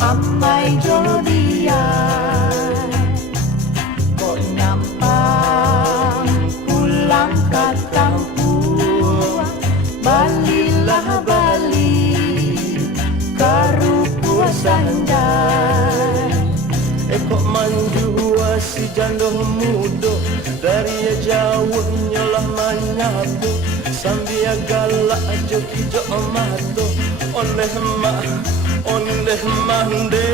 amai jodia kok nyampang pulang ke kampung balilah balik karu puasandai kok manjua si jandong mudo dari jauh nyolah manyabu sambil galak joki jo mato oleh mande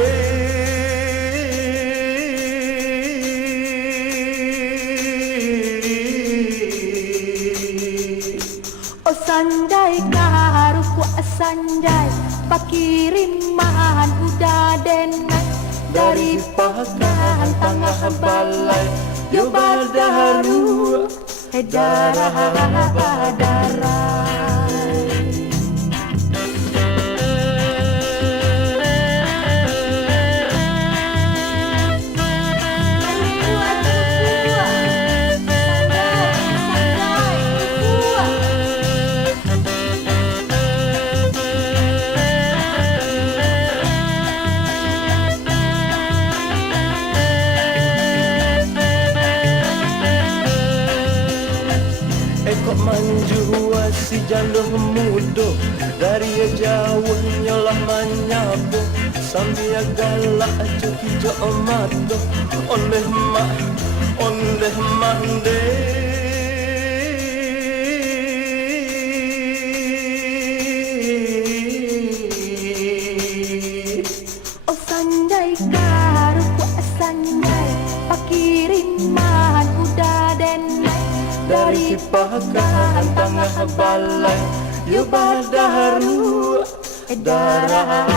oh sanjai karu puasandai pakiriman udah denai dari pakan tengah balai yo badaru darah kok manjua si jandong mudo dari jauh nyolah manyabu sambil galak joki jo mato oleh mande oh sanjai karu puasandai pakiriman udah denai dari pakan tengah balai yo badaru darah